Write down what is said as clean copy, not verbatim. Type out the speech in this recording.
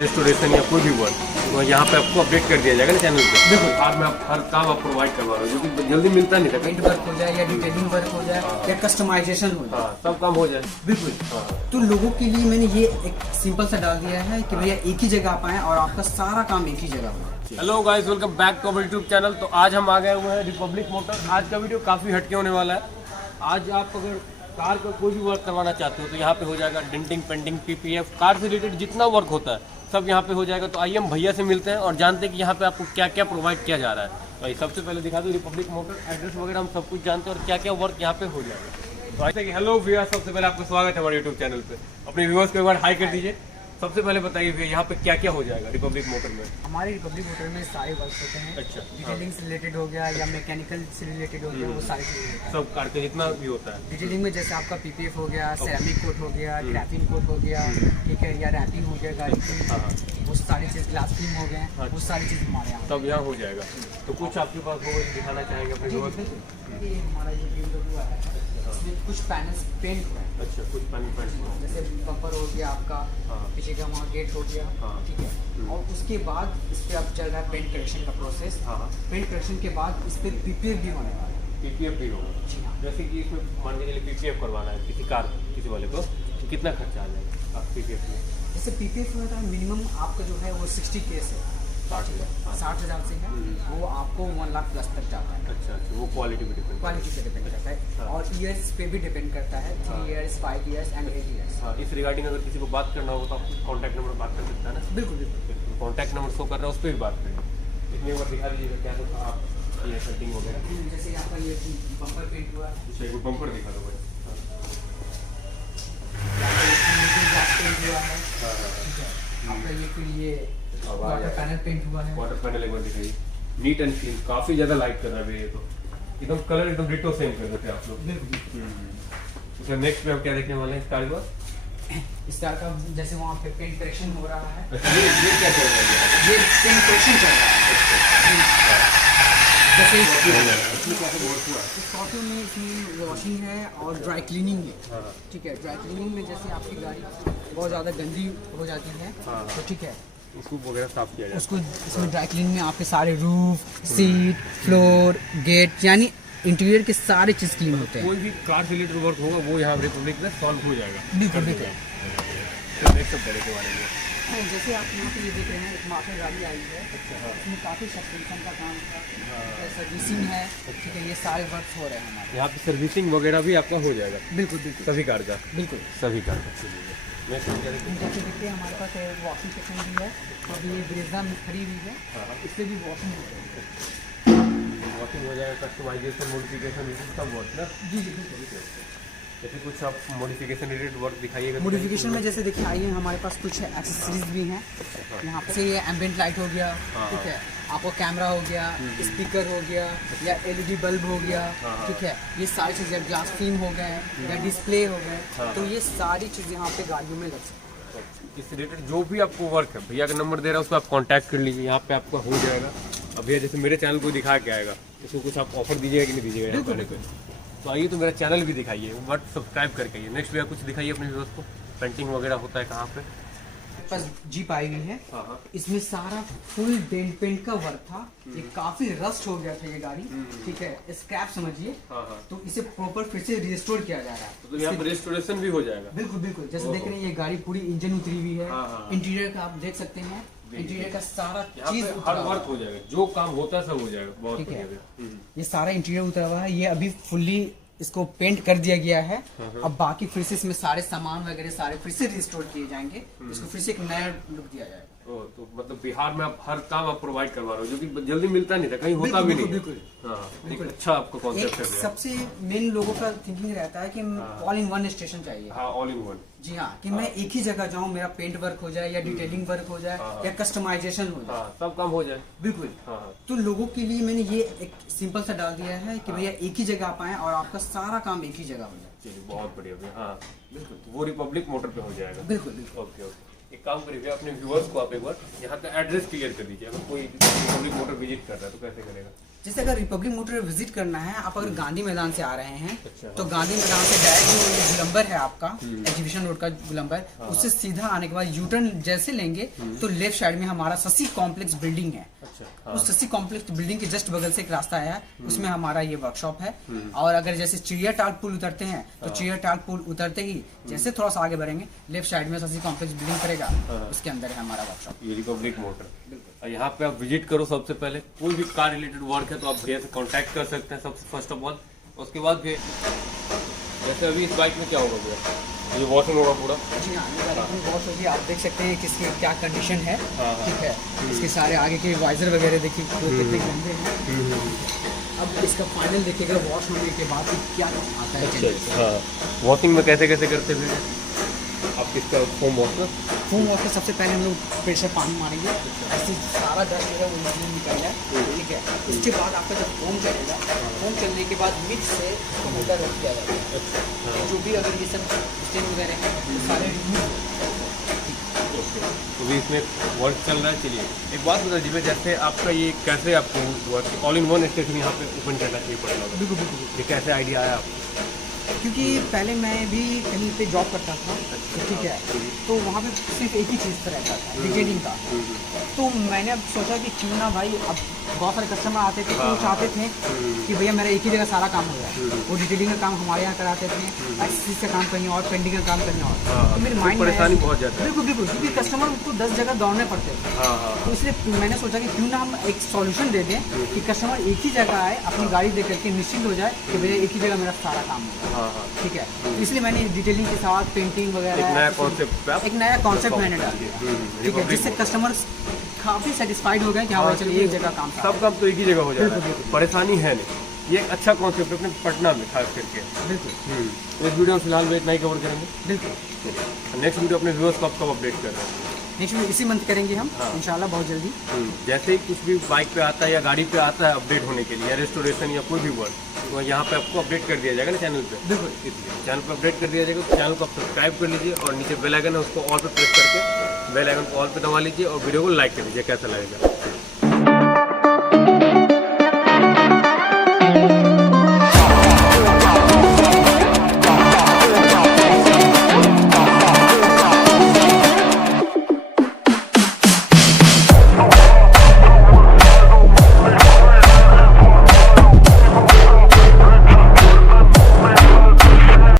Restoration या कोई भी वर्क तो यहाँ पे आपको अपडेट कर दिया जाएगा ना चैनल पे। बिल्कुल, आज मैं हर काम आप प्रोवाइड करवा रहा हूँ, जो कि जल्दी मिलता नहीं था। पेंट वर्क हो जाए या डिटेलिंग वर्क हो जाए या कस्टमाइजेशन हो जाए, सब काम हो जाए। बिल्कुल। तो लोगों के लिए मैंने ये एक सिंपल सा डाल दिया है कि भैया एक ही जगह आप आए और आपका सारा काम एक ही जगह हो। Hello guys, welcome back to our YouTube channel. तो आज हम आ गए हुए हैं रिपब्लिक मोटर। आज का वीडियो काफ़ी हटके होने वाला है। आज आप अगर कार का कोई भी वर्क करवाना चाहते हो तो यहाँ पे हो जाएगा। डेंटिंग, पेंटिंग, पीपीएफ, कार से रिलेटेड जितना वर्क होता है सब यहाँ पे हो जाएगा। तो आइए हम भैया से मिलते हैं और जानते हैं कि यहाँ पे आपको क्या क्या प्रोवाइड किया जा रहा है। भाई सबसे पहले दिखा दो रिपब्लिक मोटर, एड्रेस वगैरह हम सब कुछ जानते हैं और क्या क्या वर्क यहाँ पे हो जाएगा। तो ऐसे कि हेलो भैया, सबसे पहले आपका स्वागत है हमारे यूट्यूब चैनल पे। अपने व्यूअर्स को एक बार हाई कर दीजिए। सबसे पहले बताइए भैया यहाँ पे क्या क्या हो जाएगा रिपब्लिक मोटर में। हमारे रिपब्लिक मोटर में सारे वर्क होते हैं। अच्छा, डिटेलिंग से रिलेटेड हो गया या मैकेनिकल से रिलेटेड हो गया, वो सारे चीजें सब कार के जितना भी होता है। डिटेलिंग में जैसे आपका पीपीएफ हो गया, सेरामिक कोट हो गया, ग्राफिन कोट हो गया, ठीक है, या रैपिंग हो गया गाड़ी की, वो सारी चीज़, ग्लास फिल्म हो गए, वो सारी चीज़ हमारे यहाँ सब यहाँ हो जाएगा। तो कुछ आपके पास होगा जो दिखाना चाहेंगे अपने व्यूअर्स को। ये हमारा ये BMW है, इसमें कुछ पैनल्स पेंट हुए हैं। अच्छा, कुछ पेंट जैसे बम्पर हो गया आपका, पीछे का वहाँ गेट हो गया, ठीक है। और उसके बाद इस पे अब चल रहा है पेंट करेक्शन का प्रोसेस। पेंट करेक्शन के बाद इस पे पीपीएफ भी होने वाला है। पीपीएफ भी होगा। जी हाँ। जैसे कि इसमें मान के चलिए पीपीएफ करवाना है किसी कार किसी वाले को, तो कितना खर्चा आ जाएगा आप पीपीएफ में? जैसे पीपीएफ होता है मिनिमम आपका जो है वो 60 केस है, 60,000 से है, वो आपको 1 लाख प्लस तक जाता है। अच्छा, वो क्वालिटी पे डिपेंड डिपेंड करता है और ईयर्स पे भी डिपेंड करता है, 3 ईयर्स, 5 ईयर्स एंड 8 ईयर्स। हाँ, इस रिगार्डिंग अगर किसी को बात करना होगा तो आप कॉन्टैक्ट नंबर बात कर सकता है ना। बिल्कुल बिल्कुल। कॉन्टैक्ट नंबर शो कर रहा है, उस पर भी बात करेंगे। इसमें एक बार दिखा दीजिएगा क्या तो आप ये सेटिंग वगैरह। जैसे आपका ये बम्पर पेंट हुआ है, अच्छा, एक बम्पर दिखा दो भाई। पेंट हुआ है, ठीक है। आपका ये फिर ये वाटर पैनल पेंट हुआ है। वाटर पैनल एक बार दिखाइए। नीट एंड क्लीन, काफी ज्यादा लाइट कर रहा है भैया। ये तो एकदम कलर एकदम डिटो सेम कर देते हैं आप लोग। अच्छा, नेक्स्ट पे हम क्या देखने वाले हैं इस कार के बाद? इस कार का जैसे वहाँ पे पेंट करेक्शन हो रहा है। अच्छा, ये क्या चल रहा है? ये पेंट करेक्शन चल रहा है। जैसे इस ऑटो में इसमें वॉशिंग है और ड्राई क्लीनिंग है, ठीक है। ड्राई क्लीनिंग में जैसे आपकी गाड़ी बहुत ज़्यादा गंदी हो जाती है तो ठीक है, उसको वगैरह साफ किया जाए। उसको इसमें ड्राई क्लीनिंग में आपके सारे रूफ, सीट, फ्लोर, गेट यानी इंटीरियर के सारे चीज़ क्लीन होते हैं। कोई भी कार से रिलेटेड वर्क होगा वो यहाँ रिपब्लिक में सॉल्व हो जाएगा। बिल्कुल बिल्कुल। तो देख सकते हैं के बारे में। जैसे आप यहाँ पे ये देख रहे हैं, एक मार्केट गाड़ी आई है, इसमें काफ़ी सस्पेंशन का काम था, सर्विसिंग है, ठीक है। ये सारे वर्क हो रहे हैं हमारे यहाँ पे सर्विसिंग वगैरह भी आपका हो जाएगा। बिल्कुल बिल्कुल सभी कार का, बिल्कुल। सभी कार का। देखिए देखिए हमारे पास वॉशिंग सेक्शन भी है, तो अभी ये ब्रेजा में खड़ी हुई है, इससे भी वॉशिंग हो जाएगी। वॉशिंग हो जाएगा, कस्टमाइजेशन, मॉडिफिकेशन, सब वर्क ना। जी जी बिल्कुल। जैसे कुछ आप मॉडिफिकेशन रिलेटेड वर्क दिखाइएगा। मॉडिफिकेशन में जैसे देखिए आइए, हमारे पास कुछ एक्सेसरीज भी हैं। यहाँ पे ये एम्बिएंट लाइट हो गया, ठीक है, आपको कैमरा हो गया, स्पीकर हो गया या एलईडी बल्ब हो गया, ठीक है। ये सारी चीज़ें, ग्लास फिल्म हो गए या डिस्प्ले हो गए, तो ये सारी चीज़ यहाँ पे गाड़ियों में लग सकती है। इस रिलेटेड जो भी आपको वर्क है, भैया का नंबर दे रहा है, उस पर आप कांटेक्ट कर लीजिए, यहाँ पे आपका हो जाएगा। अब भैया जैसे मेरे चैनल को दिखा के आएगा, इसको कुछ आप ऑफर दीजिएगा कि नहीं दीजिएगा यहाँ पहले पे? तो आइए, तो मेरा चैनल भी दिखाइए, बट सब्सक्राइब करके आइए। नेक्स्ट भैया कुछ दिखाइए अपने व्यूअर्स को। पेंटिंग वगैरह होता है कहाँ पे? बस जीप आई हुई है, इसमें सारा फुल डेंट पेंट का वर्क था। ये काफी रस्ट हो गया था ये गाड़ी, ठीक है, स्क्रैप समझिए। तो इसे प्रॉपर फिर से रिस्टोर किया जा रहा है। तो यहाँ पे रेस्टोरेशन भी हो जाएगा। बिल्कुल बिल्कुल। जैसे देख रहे हैं ये गाड़ी पूरी इंजन उतरी हुई है, इंटीरियर का आप देख सकते हैं, इंटीरियर का सारा चीज हर वर्क हो जाएगा, जो काम होता है सब हो जाएगा। बहुत ठीक है। बढ़िया। ये सारा इंटीरियर उतरा हुआ है, ये अभी फुल्ली इसको पेंट कर दिया गया है। अब बाकी फिर से इसमें सारे सामान वगैरह सारे फिर से रिस्टोर किए जाएंगे, इसको फिर से एक नया लुक दिया जाएगा। तो मतलब बिहार में आप हर काम आप प्रोवाइड करवा रहे हो, जो कि जल्दी मिलता नहीं था, कहीं होता भी नहीं। बिल्कुल। एक अच्छा आपका कॉन्सेप्ट है। सबसे मेन लोगों का थिंकिंग रहता है कि ऑल इन वन स्टेशन चाहिए। हाँ, ऑल इन वन। जी हाँ, कि मैं एक ही जगह जाऊँ, मेरा पेंट वर्क हो जाए या डिटेलिंग वर्क हो जाए या कस्टमाइजेशन हो जाए, सब काम हो जाए। बिल्कुल। तो लोगों के लिए मैंने ये एक सिंपल सा डाल दिया है कि भैया एक ही जगह आप आए और आपका सारा काम एक ही जगह हो जाए। चलिए, बहुत बढ़िया भैया। हाँ बिल्कुल, वो रिपब्लिक मोटर पे हो जाएगा। बिल्कुल बिल्कुल। Okay okay. एक काम करिए, अपने व्यूअर्स को आप एक बार यहाँ का एड्रेस क्लियर कर दीजिए। अगर कोई रिपब्लिक मोटर विजिट कर रहा है तो कैसे करेगा? जैसे अगर रिपब्लिक मोटर विजिट करना है, आप अगर गांधी मैदान से आ रहे हैं अच्छा, तो गांधी मैदान से डायरेक्ट जो गुलंबर है आपका एग्जीबिशन रोड का गुलंबर, उससे सीधा आने के बाद यूटर्न जैसे लेंगे तो लेफ्ट साइड में हमारा शशि कॉम्प्लेक्स बिल्डिंग है। अच्छा, उस शशि कॉम्प्लेक्स बिल्डिंग के जस्ट बगल से एक रास्ता है, उसमें हमारा ये वर्कशॉप है। और अगर जैसे चिड़िया टाल पुल उतरते हैं तो चिड़िया टाल पुल उतरते ही जैसे थोड़ा सा आगे बढ़ेंगे, लेफ्ट साइड में शशि कॉम्प्लेक्स बिल्डिंग पड़ेगा, उसके अंदर है हमारा वर्कशॉप। ये रिपब्लिक मोटर। और यहाँ पे आप विजिट करो, सबसे पहले कोई भी कार रिलेटेड वर्क है तो आप भैया से कांटेक्ट कर सकते हैं सबसे फर्स्ट ऑफ ऑल। उसके बाद फिर जैसे अभी इस बाइक में क्या होगा भैया, ये वॉशिंग होगा पूरा। जी हाँ, ये गाड़ी वॉश होगी, आप देख सकते हैं कि इसकी क्या कंडीशन है। हाँ। ठीक है, इसके सारे आगे के वाइजर वगैरह देखिए वो कितने गंदे हैं। अब इसका फाइनल देखिएगा वॉश होने के बाद क्या आता है। अच्छा, हाँ, वॉशिंग में कैसे कैसे करते हैं आप किसका फोम वॉश का? फोम वॉश का सबसे पहले हम लोग प्रेशर पानी मारेंगे, ऐसे सारा डस्ट जो है वो निकल निकल जाए। ठीक है, उसके बाद आपका जब फोम चलेगा, फोम चलने के बाद मिक्स से उसको मोटा रख दिया जाएगा। जो भी अगर ये सब स्टेन वगैरह है तो सारे तो भी इसमें वर्क चल रहा है। चलिए एक बात बता दीजिए, जैसे आपका ये कैसे आपको ऑल इन वन स्टेशन यहाँ पे ओपन करना चाहिए पड़ेगा? बिल्कुल, ये कैसे आइडिया आया आपको? क्योंकि पहले मैं भी कहीं पे जॉब करता था, ठीक है, तो वहाँ पे सिर्फ एक ही चीज़ पर रहता था, डिटेलिंग का। तो मैंने अब सोचा कि क्यों ना भाई, अब बहुत सारे कस्टमर आते थे तो वो चाहते थे कि भैया मेरा एक ही जगह सारा काम हो जाए। वो डिटेलिंग का काम हमारे यहाँ कराते थे, एक्सेसरीज का काम कहीं और, पेंटिंग का काम कहीं और। तो मेरे माइंड में परेशानी बहुत ज़्यादा है। बिल्कुल बिल्कुल, क्योंकि कस्टमर को 10 जगह दौड़ने पड़ते थे। तो इसलिए मैंने सोचा कि क्यों ना हम एक सॉल्यूशन दे दें कि कस्टमर एक ही जगह आए, अपनी गाड़ी दे करके निश्चिंत हो जाए कि भैया एक ही जगह मेरा सारा काम हो। ठीक है, इसलिए मैंने डिटेलिंग के साथ पेंटिंग वगैरह एक नया कॉन्सेप्ट मैंने डाल दिया। ठीक है, जिससे कस्टमर काफ़ी सेटिस्फाइड हो गए कि हाँ भाई चलिए एक जगह काम सब काम तो एक ही जगह हो जाता है, परेशानी है नहीं। ये एक अच्छा कॉन्सेप्ट है अपने पटना में खास करके। बिल्कुल। इस वीडियो में फिलहाल इतना ही कवर करेंगे। बिल्कुल, नेक्स्ट वीडियो अपने व्यूअर्स को कब अपडेट कर रहे हैं? नेक्स्ट वीडियो इसी मंथ करेंगे हम इंशाल्लाह, बहुत जल्दी। जैसे ही कुछ भी बाइक पे आता है या गाड़ी पे आता है अपडेट होने के लिए, या रेस्टोरेशन या कोई भी वर्क, तो यहाँ पे आपको अपडेट कर दिया जाएगा ना चैनल पे। बिल्कुल, इसलिए चैनल पे अपडेट कर दिया जाएगा, तो चैनल को आप सब्सक्राइब कर लीजिए और नीचे बेल आइकन है उसको ऑल पे प्रेस करके बेल आइकन को ऑल पे दबा लीजिए और वीडियो को लाइक कर लीजिए। कैसा लगेगा?